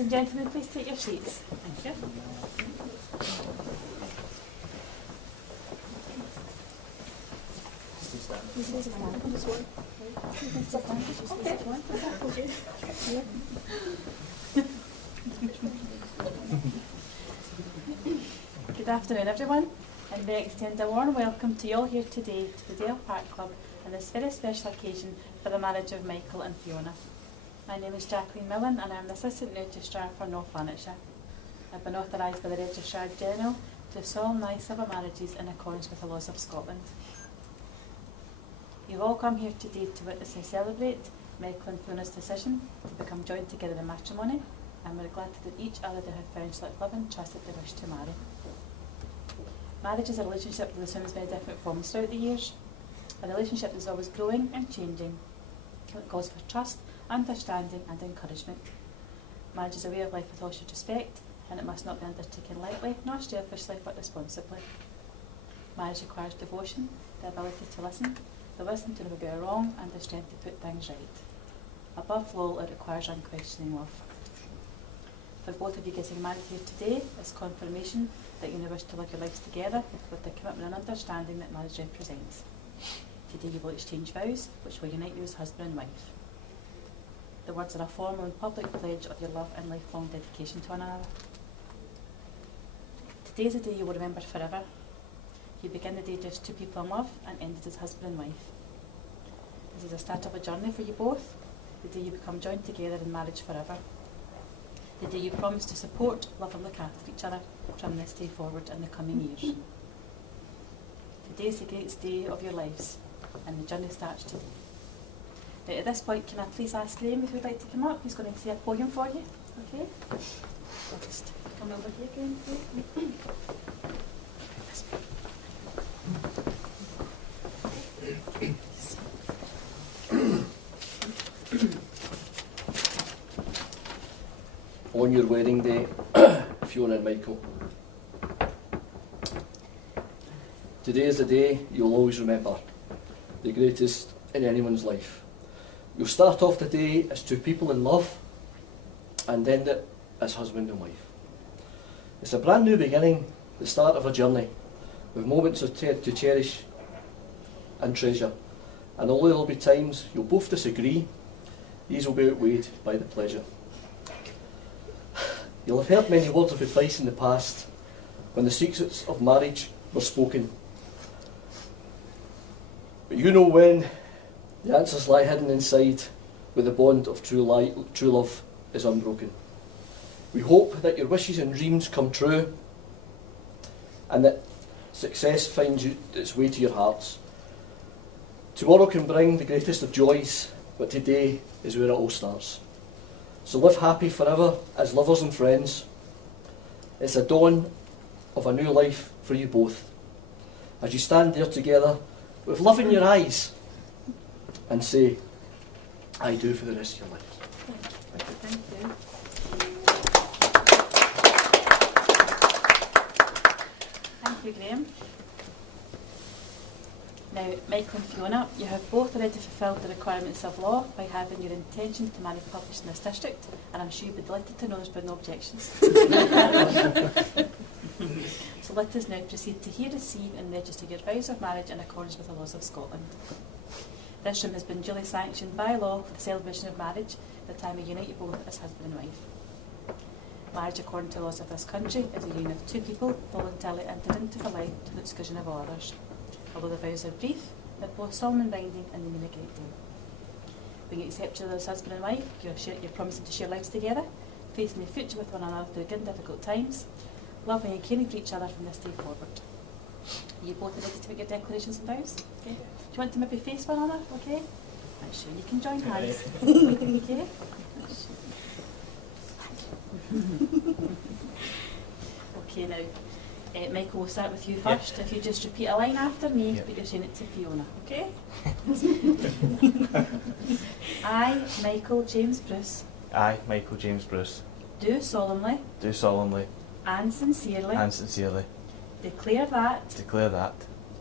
and gentlemen, please take your seats. Thank you. Good afternoon, everyone, and we extend a warm welcome to you all here today to the Dalziel Park Club on this very special occasion for the marriage of Michael and Fiona. My name is Jacqueline Millen and I am the Assistant Registrar for North Lanarkshire. I've been authorised by the Registrar General to solemnise civil marriages in accordance with the laws of Scotland. You've all come here today to witness and celebrate Michael and Fiona's decision to become joined together in matrimony, and we're glad that each other they have found like love and trust that they wish to marry. Marriage is a relationship that assumes many different forms throughout the years. A relationship is always growing and changing. It calls for trust, understanding and encouragement. Marriage is a way of life with all due respect, and it must not be undertaken lightly, nor selfishly, but responsibly. Marriage requires devotion, the ability to listen, the wisdom to know we are wrong, and the strength to put things right. Above all, it requires unquestioning love. For both of you getting married here today, it's confirmation that you now wish to live your lives together with the commitment and understanding that marriage represents. Today you will exchange vows, which will unite you as husband and wife. The words are a formal and public pledge of your love and lifelong dedication to one another. Today is a day you will remember forever. You begin the day just two people in love and end it as husband and wife. This is the start of a journey for you both, the day you become joined together in marriage forever. The day you promise to support, love and look after each other from this day forward in the coming years. Today is the greatest day of your lives, and the journey starts today. Right, at this point, can I please ask Graham if you'd like to come up? He's going to say a poem for you. Okay? I'll just come over here again. on your wedding day, Fiona and Michael. Today is the day you'll always remember, the greatest in anyone's life. You'll start off the day as two people in love and end it as husband and wife. It's a brand new beginning, the start of a journey, with moments to cherish and treasure. And although there will be times you'll both disagree, these will be outweighed by the pleasure. You'll have heard many words of advice in the past when the secrets of marriage were spoken. But you know when the answers lie hidden inside, where the bond of true love is unbroken. We hope that your wishes and dreams come true, and that success finds its way to your hearts. Tomorrow can bring the greatest of joys, but today is where it all starts. So live happy forever as lovers and friends. It's the dawn of a new life for you both, as you stand there together with love in your eyes and say, I do, for the rest of your life. Thank you. Thank you, Graham. Now, Michael and Fiona, you have both already fulfilled the requirements of law by having your intention to marry published in this district, and I'm sure you'll be delighted to know there's been no objections. So let us now proceed to hear, receive and register your vows of marriage in accordance with the laws of Scotland. This room has been duly sanctioned by law for the celebration of marriage, the time we unite you both as husband and wife. Marriage, according to the laws of this country, is a union of two people voluntarily entered into for life to the exclusion of all others. Although the vows are brief, they're both solemn and binding and they mean a great deal. When you accept each other as husband and wife, you're promising to share lives together, facing the future with one another through good and difficult times, loving and caring for each other from this day forward. Are you both ready to make your declarations and vows? Okay. Do you want to maybe face one another? Okay. I'm sure you can join hands. Okay. Okay, now, Michael, we'll start with you first. If you just repeat a line after me, but you're saying it to Fiona, okay? I, Michael James Bruce. I, Michael James Bruce. Do solemnly. Do solemnly. And sincerely. And sincerely. Declare that. Declare that.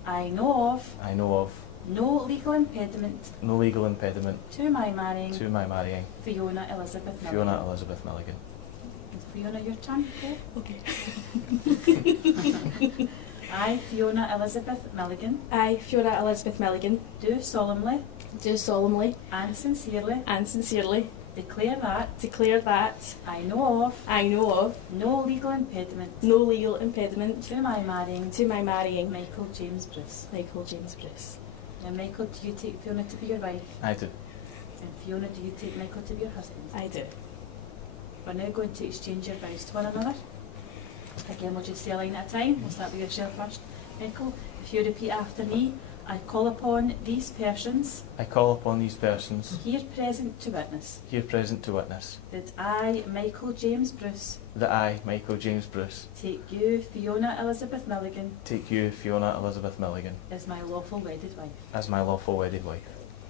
I know of. I know of. No legal impediment. No legal impediment. To my marrying. To my marrying. Fiona Elizabeth Milligan. Fiona Elizabeth Milligan. Fiona, your turn, okay? Okay. I, Fiona Elizabeth Milligan. I, Fiona Elizabeth Milligan. Do solemnly. Do solemnly. And sincerely. And sincerely. Declare that. Declare that. I know of. I know of. No legal impediment. No legal impediment. To my marrying. To my marrying. Michael James Bruce. Michael James Bruce. Now, Michael, do you take Fiona to be your wife? I do. And Fiona, do you take Michael to be your husband? I do. We're now going to exchange your vows to one another. Again, we'll just say a line at a time. We'll start with yourself first. Michael, if you repeat after me, I call upon these persons. I call upon these persons. Here present to witness. Here present to witness. That I, Michael James Bruce. That I, Michael James Bruce. Take you, Fiona Elizabeth Milligan. Take you, Fiona Elizabeth Milligan. As my lawful wedded wife. As my lawful wedded wife.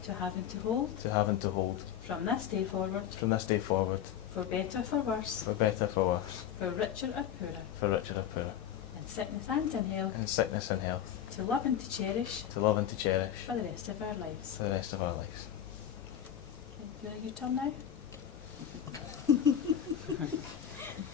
To have and to hold. To have and to hold. From this day forward. From this day forward. For better, for worse. For better, for worse. For richer or poorer. For richer or poorer. In sickness and in health. In sickness and health. To love and to cherish. To love and to cherish. For the rest of our lives. For the rest of our lives. Okay, your turn now.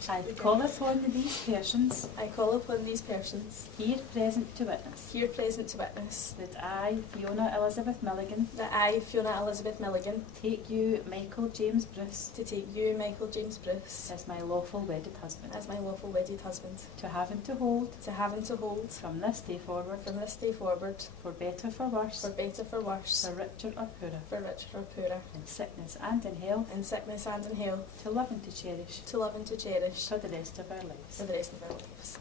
I call upon these persons. I call upon these persons. Here present to witness. Here present to witness. That I, Fiona Elizabeth Milligan. That I, Fiona Elizabeth Milligan. Take you, Michael James Bruce. To take you, Michael James Bruce. As my lawful wedded husband. As my lawful wedded husband. To have and to hold. To have and to hold. From this day forward. From this day forward. For better, for worse. For better, for worse. For richer or poorer. For richer or poorer. In sickness and in health. In sickness and in health. To love and to cherish. To love and to cherish. For the rest of our lives. For the rest of our lives.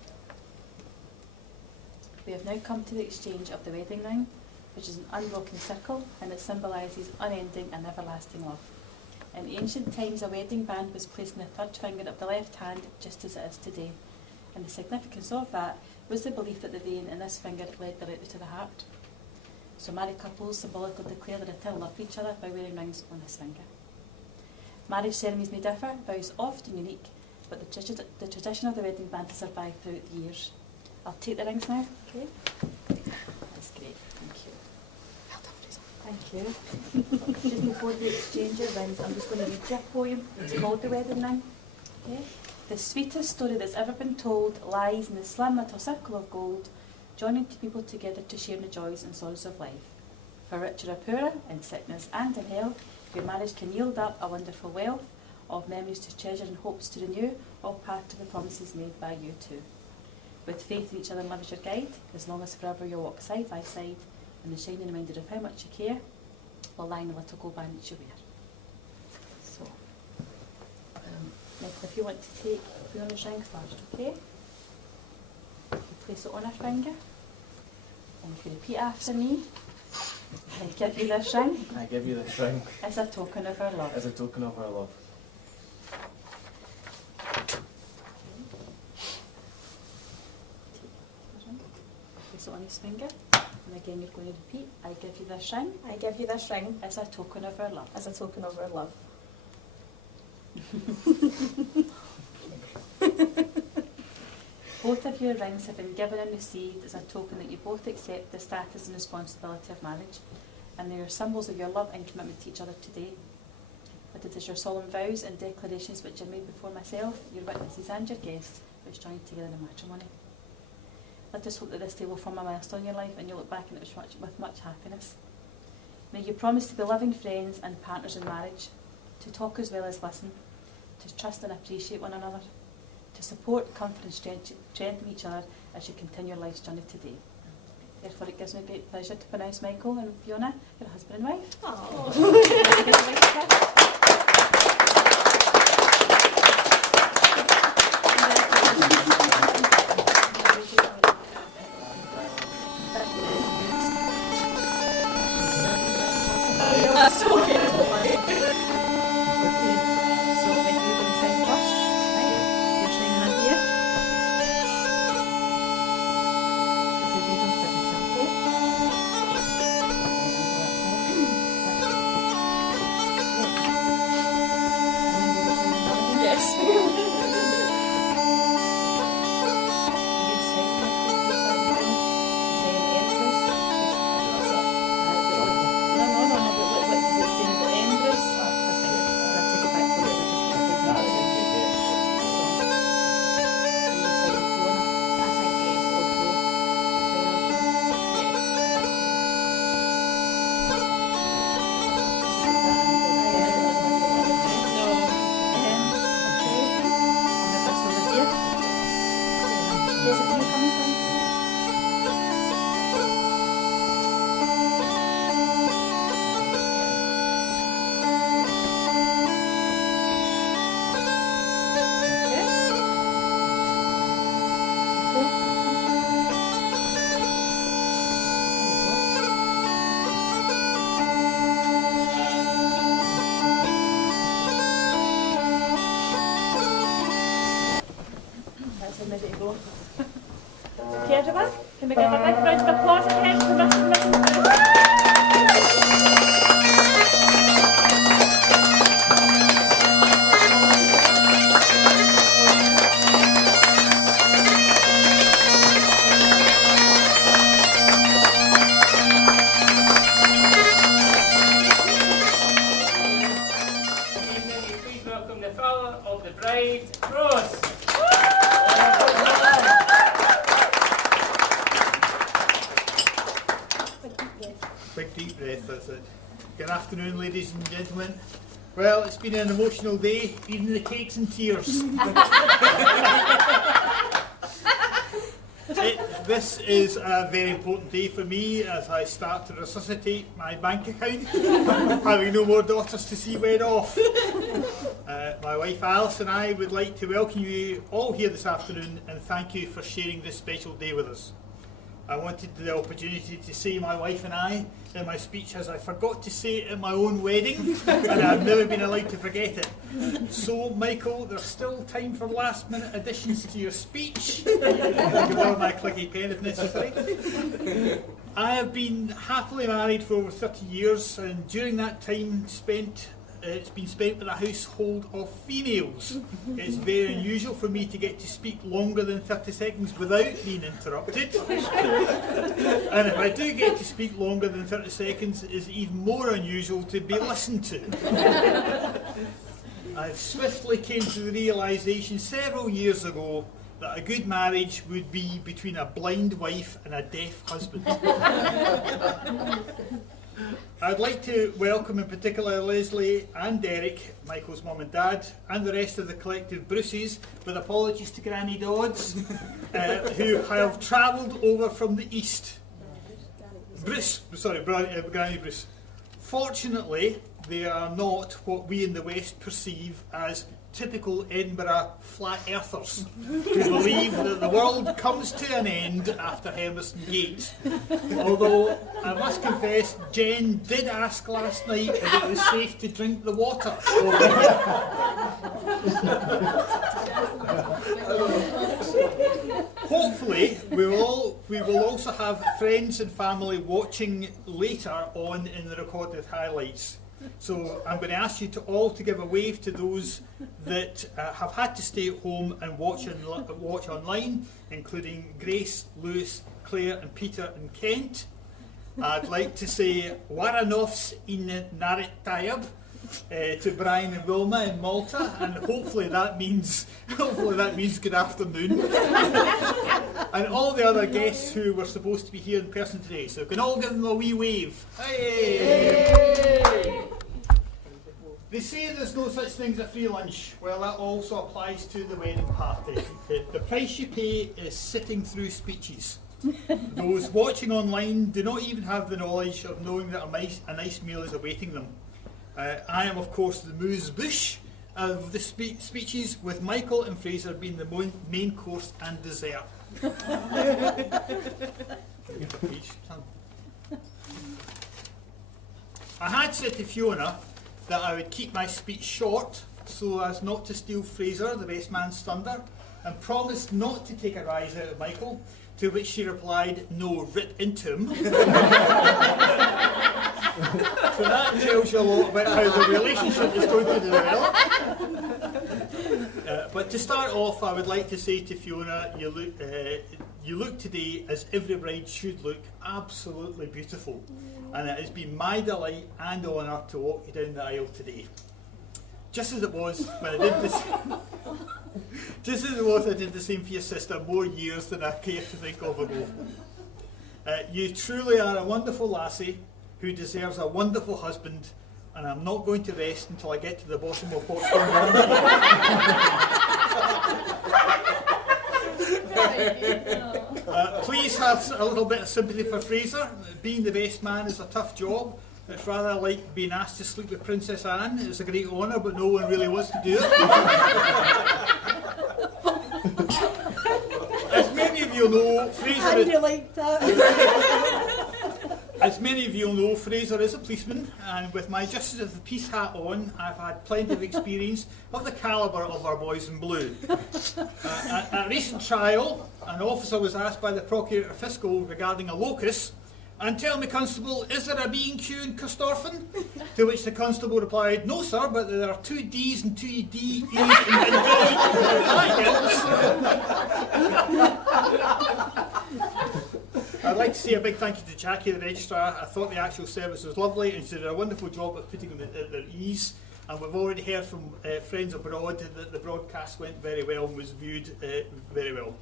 We have now come to the exchange of the wedding ring, which is an unbroken circle, and it symbolises unending and everlasting love. In ancient times, a wedding band was placed in the third finger of the left hand, just as it is today. And the significance of that was the belief that the vein in this finger led directly to the heart. So married couples symbolically declare their eternal love for each other by wearing rings on this finger. Marriage ceremonies may differ, vows often unique, but the tradition of the wedding band has survived throughout the years. I'll take the rings now. Okay. That's great. Thank you. Thank you. Just before you exchange your rings, I'm just going to read you a poem. It's called The Wedding Ring. Okay. The sweetest story that's ever been told lies in the slim little circle of gold, joining two people together to share the joys and sorrows of life. For richer or poorer, in sickness and in health, your marriage can yield up a wonderful wealth of memories to treasure and hopes to renew, all part of the promises made by you two. With faith in each other and love as your guide, as long as forever you'll walk side by side, and the shining reminder of how much you care will line the little gold band that you wear. So, Michael, if you want to take Fiona's ring first, okay? You place it on her finger, and if you repeat after me, I give you this ring I give you this ring as a token of our love. as a token of our love. Place it on his finger, and again you're going to repeat, I give you this ring I give you this ring as a token of our love. as a token of our love. Both of your rings have been given and received as a token that you both accept the status and responsibility of marriage, and they are symbols of your love and commitment to each other today. But it is your solemn vows and declarations which are made before myself, your witnesses and your guests, which join together in matrimony. Let us hope that this day will form a milestone in your life and you'll look back on it with much happiness. May you promise to be loving friends and partners in marriage, to talk as well as listen, to trust and appreciate one another, to support, comfort and strengthen each other as you continue your life's journey today. Therefore it gives me great pleasure to pronounce Michael and Fiona your husband and wife. That's okay. Okay, everyone, can we give a big round of applause again for Mr. and Mrs. Bruce? Please welcome the father of the bride, Ross. Big deep breath, that's it. Good afternoon, ladies and gentlemen. Well, it's been an emotional day, even the cakes and tears. This is a very important day for me as I start to resuscitate my bank account, having no more daughters to see wed off. My wife Alice and I would like to welcome you all here this afternoon and thank you for sharing this special day with us. I wanted the opportunity to say my wife and I in my speech as I forgot to say it at my own wedding and I've never been allowed to forget it. So Michael, there's still time for last minute additions to your speech. You can borrow my clicky pen if necessary. I have been happily married for over 30 years and during that time spent it's been spent with a household of females. It's very unusual for me to get to speak longer than 30 seconds without being interrupted. And if I do get to speak longer than 30 seconds, it's even more unusual to be listened to. I swiftly came to the realisation several years ago that a good marriage would be between a blind wife and a deaf husband. I'd like to welcome in particular Leslie and Derek, Michael's mum and dad, and the rest of the collective Bruces, with apologies to Granny Dodds, who have travelled over from the east. Granny Bruce. Fortunately, they are not what we in the West perceive as typical Edinburgh flat earthers who believe that the world comes to an end after Hermiston Gate. Although I must confess, Jen did ask last night if it was safe to drink the water over here. Hopefully, we will also have friends and family watching later on in the recorded highlights. So I'm going to ask you to all to give a wave to those that have had to stay at home and watch online, including Grace, Lewis, Claire and Peter and Kent. I'd like to say Waranovs in Narit Tayab to Brian and Wilma in Malta, and hopefully that means good afternoon. And all the other guests who were supposed to be here in person today. So we can all give them a wee wave. Hey! They say there's no such thing as a free lunch. Well, that also applies to the wedding party. The price you pay is sitting through speeches. Those watching online do not even have the knowledge of knowing that a nice meal is awaiting them. I am, of course, the moose bush of the speeches, with Michael and Fraser being the main course and dessert. I had said to Fiona that I would keep my speech short so as not to steal Fraser, the best man's thunder, and promised not to take a rise out of Michael, to which she replied, "No, writ into him." So that tells you a lot about how the relationship is going to develop. But to start off, I would like to say to Fiona, you look today as every bride should look, absolutely beautiful. And it has been my delight and honour to walk you down the aisle today. Just as it was when I did this. Just as it was, I did the same for your sister more years than I care to think of ago. You truly are a wonderful lassie who deserves a wonderful husband, and I'm not going to rest until I get to the bottom of what's going on. Please have a little bit of sympathy for Fraser. Being the best man is a tough job. It's rather like being asked to sleep with Princess Anne. It's a great honour, but no one really wants to do it. As many of you know, Fraser is a policeman, and with my Justice of the Peace hat on, I've had plenty of experience of the calibre of our boys in blue. At a recent trial, an officer was asked by the Procurator Fiscal regarding a locus, "And tell me, Constable, is there a B&Q in Corstorphine?" To which the Constable replied, "No, sir, but there are 2 D's and 2 D's in That helps. I'd like to say a big thank you to Jackie, the registrar. I thought the actual service was lovely, and she did a wonderful job of putting them at their ease. And we've already heard from friends abroad that the broadcast went very well and was viewed very well.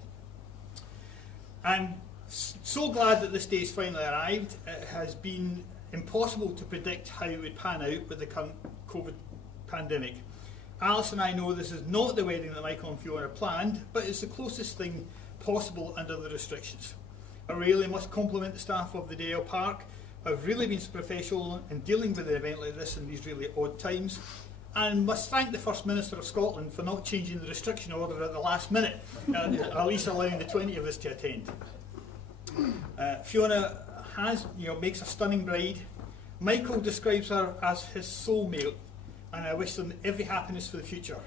I'm so glad that this day's finally arrived. It has been impossible to predict how it would pan out with the current COVID pandemic. Alice and I know this is not the wedding that Michael and Fiona planned, but it's the closest thing possible under the restrictions. I really must compliment the staff of the Dalziel Park, who have really been professional in dealing with an event like this in these really odd times, and must thank the First Minister of Scotland for not changing the restriction order at the last minute, at least allowing the 20 of us to attend. Fiona makes a stunning bride. Michael describes her as his soulmate, and I wish them every happiness for the future.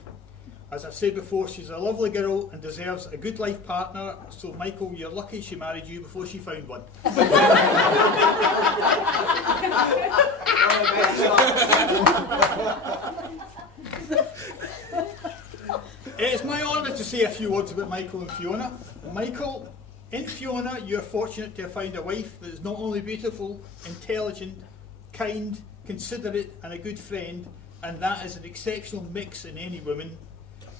As I've said before, she's a lovely girl and deserves a good life partner, so Michael, you're lucky she married you before she found one. say a few words about Michael and Fiona. Michael, in Fiona, you're fortunate to have found a wife that is not only beautiful, intelligent, kind, considerate, and a good friend, and that is an exceptional mix in any woman.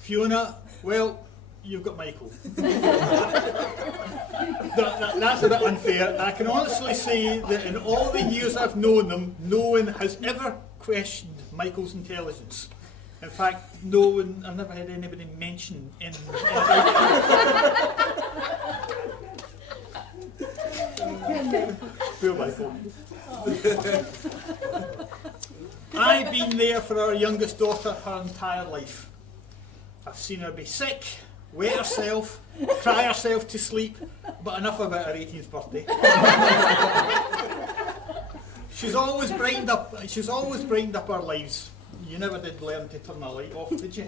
Fiona, well, you've got Michael. That's a bit unfair. I can honestly say that in all the years I've known them, no one has ever questioned Michael's intelligence. In fact, I've never had anybody mention in Poor Michael. I've been there for our youngest daughter her entire life. I've seen her be sick, wet herself, cry herself to sleep, but enough about her 18th birthday. She's always brightened up our lives. You never did learn to turn a light off, did you?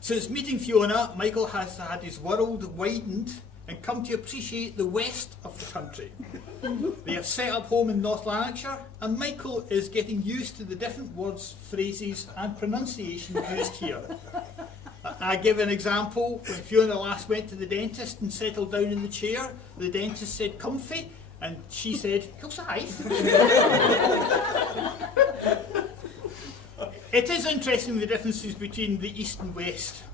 Since meeting Fiona, Michael has had his world widened and come to appreciate the west of the country. They have set up home in North Lanarkshire, and Michael is getting used to the different words, phrases and pronunciation used here. I give an example. When Fiona last went to the dentist and settled down in the chair, the dentist said comfy, and she said, "Hillside." It is interesting the differences between the east and west.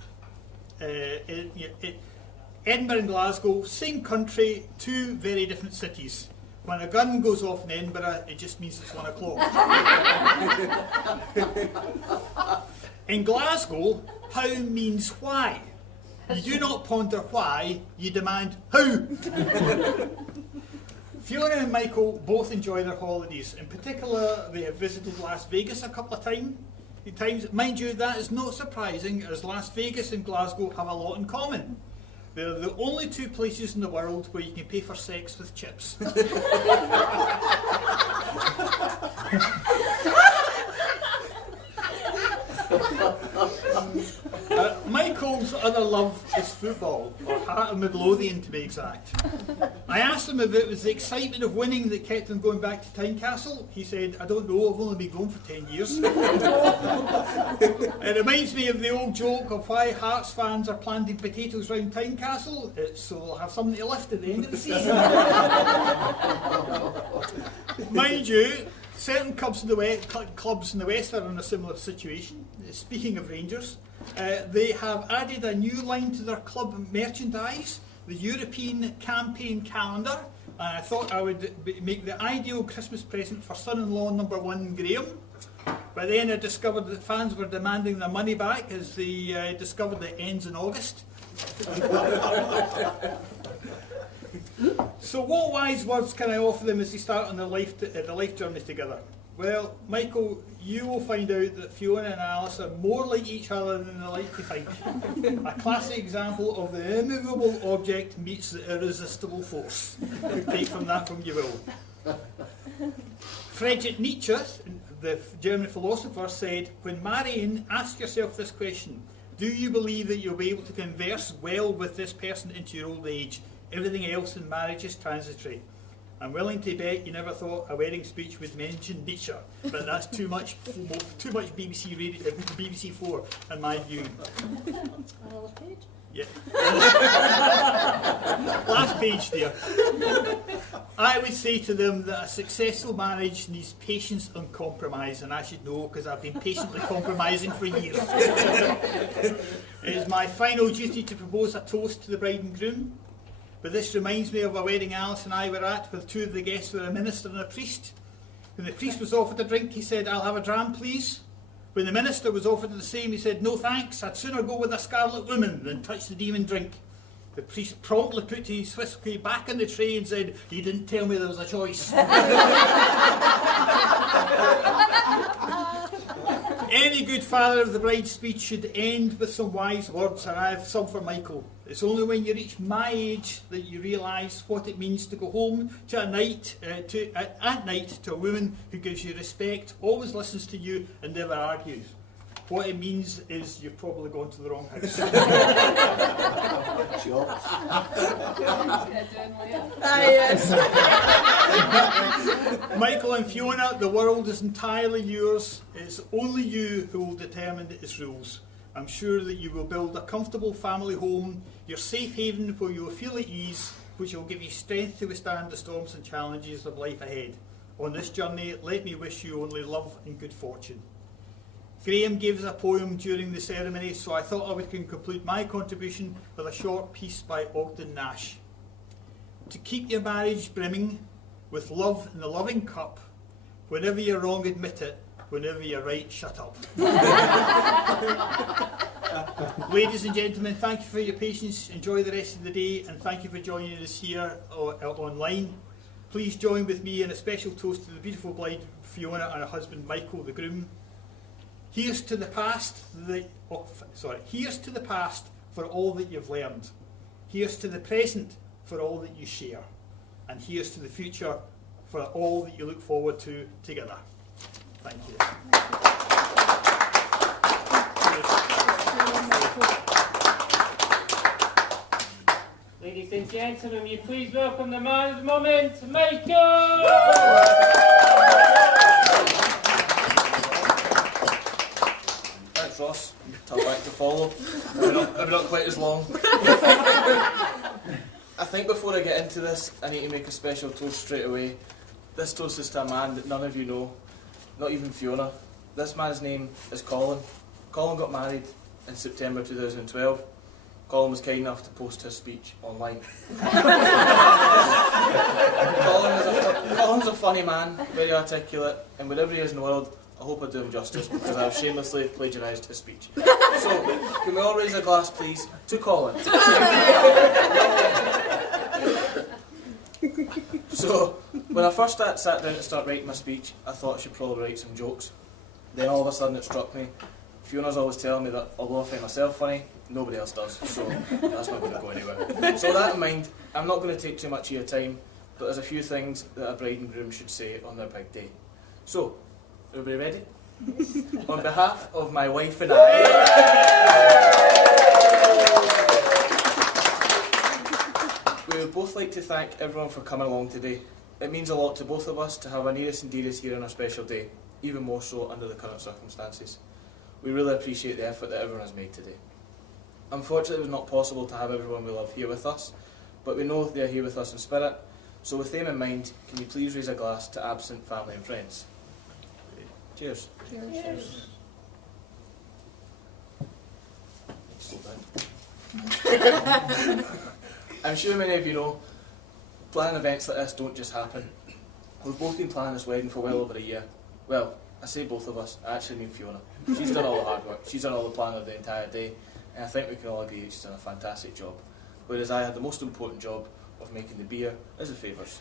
Edinburgh and Glasgow, same country, two very different cities. When a gun goes off in Edinburgh, it just means it's 1 o'clock. In Glasgow, how means why. You do not ponder why, you demand how. Fiona and Michael both enjoy their holidays. In particular, they have visited Las Vegas a couple of times. Mind you, that is not surprising, as Las Vegas and Glasgow have a lot in common. They're the only two places in the world where you can pay for sex with chips. Michael's other love is football, or Heart of Midlothian to be exact. I asked him if it was the excitement of winning that kept him going back to Tynecastle. He said, "I don't know, I've only been going for 10 years. It reminds me of the old joke of why Hearts fans are planting potatoes round Tynecastle. It's so they'll have something to lift at the end of the season." Mind you, certain clubs in the West are in a similar situation. Speaking of Rangers, they have added a new line to their club merchandise, the European Campaign Calendar. I thought I would make the ideal Christmas present for son-in-law number 1, Graham. But then I discovered that fans were demanding their money back as they discovered that it ends in August. So what wise words can I offer them as they start on the life journey together? Well, Michael, you will find out that Fiona and Alice are more like each other than they like to think. A classic example of the immovable object meets the irresistible force. Take from that from you will. Friedrich Nietzsche, the German philosopher, said, "When marrying, ask yourself this question. Do you believe that you'll be able to converse well with this person into your old age? Everything else in marriage is transitory." I'm willing to bet you never thought a wedding speech would mention Nietzsche, but that's too much BBC 4 in my view. Another page? Yeah. Last page there. I would say to them that a successful marriage needs patience and compromise, and I should know because I've been patiently compromising for years. It is my final duty to propose a toast to the bride and groom. But this reminds me of a wedding Alice and I were at, with two of the guests were a minister and a priest. When the priest was offered a drink, he said, "I'll have a dram, please." When the minister was offered the same, he said, "No thanks, I'd sooner go with a scarlet woman than touch the demon drink." The priest promptly put his whiskey back in the tray and said, "You didn't tell me there was a choice." Any good father of the bride's speech should end with some wise words, and I have some for Michael. It's only when you reach my age that you realise what it means to go home to at night to a woman who gives you respect, always listens to you and never argues. What it means is you've probably gone to the wrong house. Yes. Michael and Fiona, the world is entirely yours. It's only you who will determine its rules. I'm sure that you will build a comfortable family home, your safe haven where you will feel at ease, which will give you strength to withstand the storms and challenges of life ahead. On this journey, let me wish you only love and good fortune. Graham gave us a poem during the ceremony, so I thought I would conclude my contribution with a short piece by Ogden Nash. To keep your marriage brimming with love in the loving cup, whenever you're wrong, admit it. Whenever you're right, shut up. Ladies and gentlemen, thank you for your patience. Enjoy the rest of the day, and thank you for joining us here online. Please join with me in a special toast to the beautiful bride Fiona and her husband Michael, the groom. Here's to the past. Here's to the past for all that you've learned. Here's to the present for all that you share, and here's to the future for all that you look forward to together. Thank you. Ladies and gentlemen, will you please welcome the man of the moment, Michael! Thanks, Ross. Tough back to follow. Maybe not quite as long. I think before I get into this, I need to make a special toast straight away. This toast is to a man that none of you know, not even Fiona. This man's name is Colin. Colin got married in September 2012. Colin was kind enough to post his speech online. Colin's a funny man, very articulate, and wherever he is in the world, I hope I do him justice because I've shamelessly plagiarised his speech. So, can we all raise a glass, please, to Colin? So, when I first sat down to start writing my speech, I thought I should probably write some jokes. Then all of a sudden it struck me, Fiona's always telling me that although I find myself funny, nobody else does, so that's not going to go anywhere. So with that in mind, I'm not going to take too much of your time, but there's a few things that a bride and groom should say on their big day. So, everybody ready? On behalf of my wife and I, we would both like to thank everyone for coming along today. It means a lot to both of us to have our nearest and dearest here on our special day, even more so under the current circumstances. We really appreciate the effort that everyone has made today. Unfortunately, it was not possible to have everyone we love here with us, but we know they are here with us in spirit, so with them in mind, can you please raise a glass to absent family and friends? Cheers. Cheers. Slow down. I'm sure many of you know, planning events like this don't just happen. We've both been planning this wedding for well over a year. Well, I say both of us, I actually mean Fiona. She's done all the hard work, she's done all the planning of the entire day, and I think we can all agree she's done a fantastic job. Whereas I had the most important job of making the beer as the favours.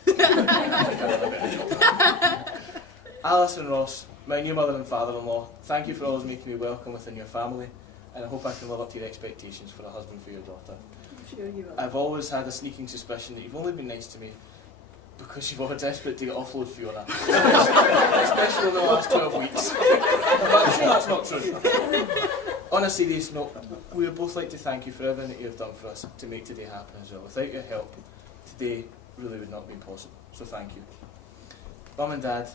Alice and Ross, my new mother and father-in-law, thank you for always making me welcome within your family, and I hope I can live up to your expectations for a husband for your daughter. I'm sure you will. I've always had a sneaking suspicion that you've only been nice to me because you've always desperate to offload Fiona, especially over the last 12 weeks. But I'm sure that's not true. On a serious note, we would both like to thank you for everything that you have done for us to make today happen as well. Without your help, today really would not be possible, so thank you. Mum and Dad,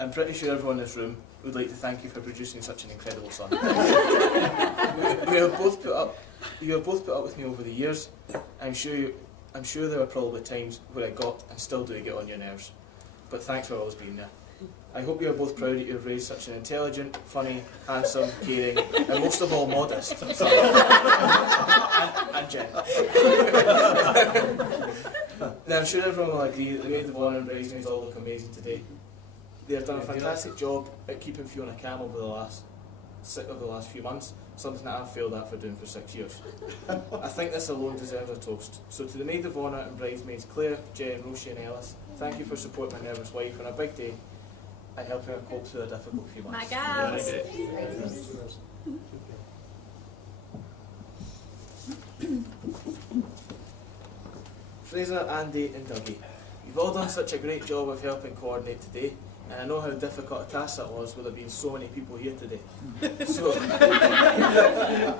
I'm pretty sure everyone in this room would like to thank you for producing such an incredible son. You have both put up with me over the years. I'm sure there were probably times where I got and still do get on your nerves, but thanks for always being there. I hope you are both proud that you have raised such an intelligent, funny, handsome, caring, and most of all modest son. and Jen. Now I'm sure everyone will agree that the maid of honour and bridesmaids all look amazing today. They have done a fantastic job at keeping Fiona calm over the last few months, something that I've failed at for doing for 6 years. I think this alone deserves a toast. So to the maid of honour and bridesmaids Claire, Jen, Roshi and Ellis, thank you for supporting my nervous wife on a big day and helping her cope through a difficult few months. My gals. Fraser, Andy and Dougie, you've all done such a great job of helping coordinate today, and I know how difficult a task that was with there being so many people here today. So,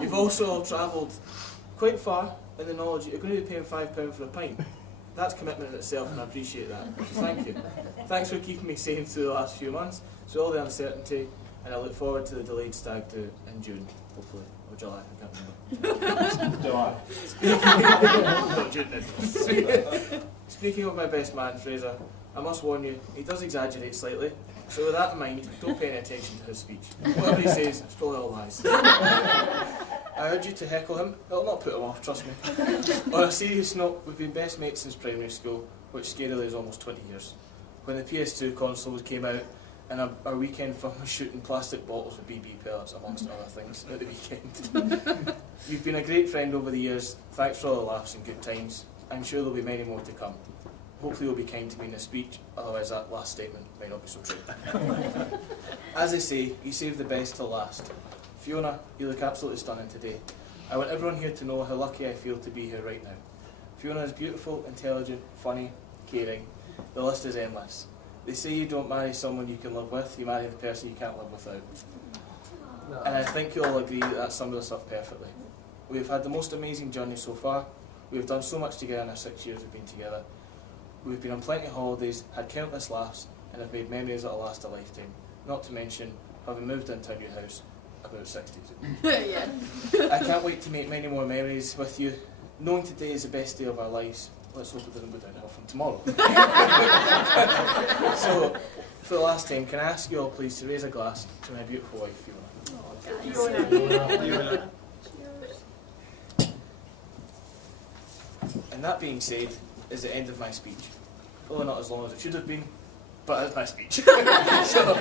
you've also travelled quite far in the knowledge that you're going to be paying £5 for a pint. That's commitment in itself, and I appreciate that. So thank you. Thanks for keeping me sane through the last few months, through all the uncertainty, and I look forward to the delayed stag do in June. hopefully. Or July, I can't remember. July. No, June then. Speaking of my best man, Fraser, I must warn you, he does exaggerate slightly. So with that in mind, don't pay any attention to his speech. Whatever he says, it's probably all lies. I urge you to heckle him. It'll not put him off, trust me. On a serious note, we've been best mates since primary school, which scarily is almost 20 years. When the PS2 consoles came out, and our weekend fun was shooting plastic bottles with BB pellets, amongst other things, at the weekend. You've been a great friend over the years. Thanks for all the laughs and good times. I'm sure there'll be many more to come. Hopefully you'll be kind to me in the speech, otherwise that last statement might not be so true. As they say, you save the best till last. Fiona, you look absolutely stunning today. I want everyone here to know how lucky I feel to be here right now. Fiona is beautiful, intelligent, funny, caring. The list is endless. They say you don't marry someone you can live with, you marry the person you can't live without. And I think you'll all agree that sums us up perfectly. We've had the most amazing journey so far. We've done so much together in our 6 years we've been together. We've been on plenty of holidays, had countless laughs, and have made memories that'll last a lifetime. Not to mention, having moved into a new house about 60 years ago. I can't wait to make many more memories with you. Knowing today is the best day of our lives, let's hope it doesn't go downhill from tomorrow. So, for the last time, can I ask you all please to raise a glass to my beautiful wife, Fiona. And that being said, is the end of my speech. Probably not as long as it should have been, but it's my speech. So,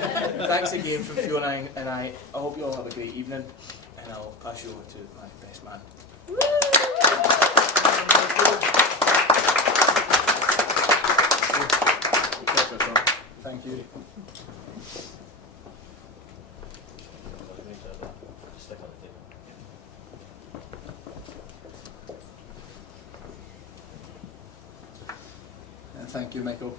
thanks again from Fiona and I. I hope you all have a great evening, and I'll pass you over to my best man. Thank you. Thank you, Michael.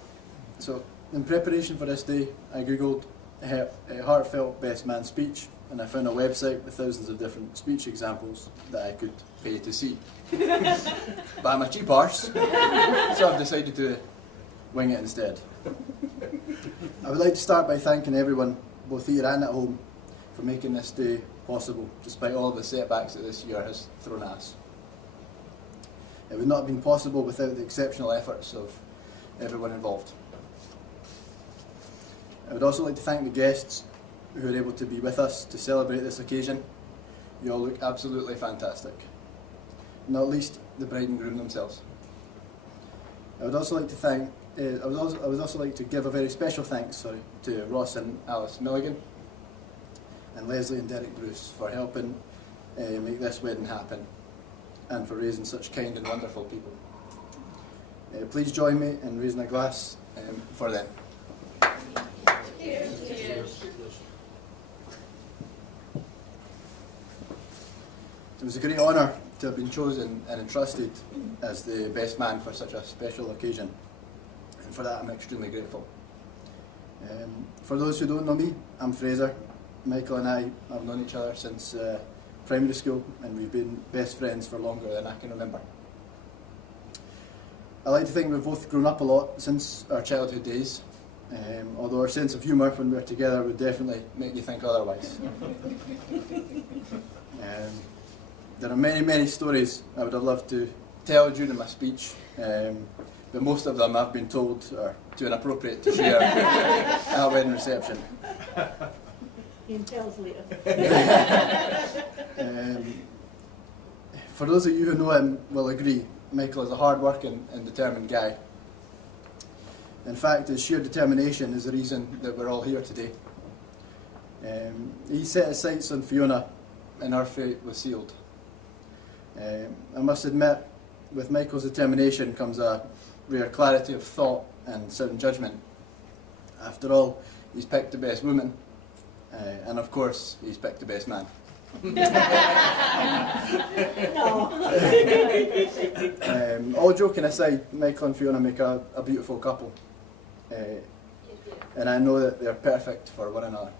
So, in preparation for this day, I googled a heartfelt best man speech, and I found a website with thousands of different speech examples that I could pay to see. But I'm a cheap arse, so I've decided to wing it instead. I would like to start by thanking everyone, both here and at home, for making this day possible, despite all of the setbacks that this year has thrown at us. It would not have been possible without the exceptional efforts of everyone involved. I would also like to thank the guests who were able to be with us to celebrate this occasion. You all look absolutely fantastic. Not least the bride and groom themselves. I would also like to thank. I would also like to give a very special thanks, to Ross and Alice Milligan, and Leslie and Derek Bruce for helping make this wedding happen, and for raising such kind and wonderful people. Please join me in raising a glass for them. Cheers. Cheers. It was a great honour to have been chosen and entrusted as the best man for such a special occasion, and for that I'm extremely grateful. For those who don't know me, I'm Fraser. Michael and I have known each other since primary school, and we've been best friends for longer than I can remember. I like to think we've both grown up a lot since our childhood days, although our sense of humour when we're together would definitely make you think otherwise. There are many, many stories I would have loved to tell during my speech, but most of them I've been told are too inappropriate to share at a wedding reception. You can tell us later. For those of you who know him will agree, Michael is a hard-working and determined guy. In fact, his sheer determination is the reason that we're all here today. He set his sights on Fiona, and our fate was sealed. I must admit, with Michael's determination comes a rare clarity of thought and sound judgment. After all, he's picked the best woman, and of course, he's picked the best man. All joking aside, Michael and Fiona make a beautiful couple, and I know that they're perfect for one another.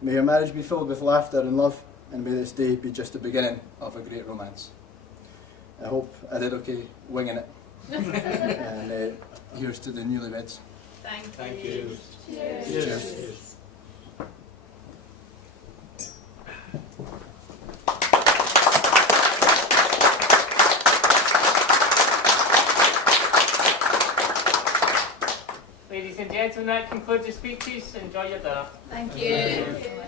May your marriage be filled with laughter and love, and may this day be just the beginning of a great romance. I hope I did okay winging it. And here's to the newlyweds. Thank you. Cheers. Cheers. Cheers. Ladies and gentlemen, that concludes the speeches. Enjoy your dinner. Thank you.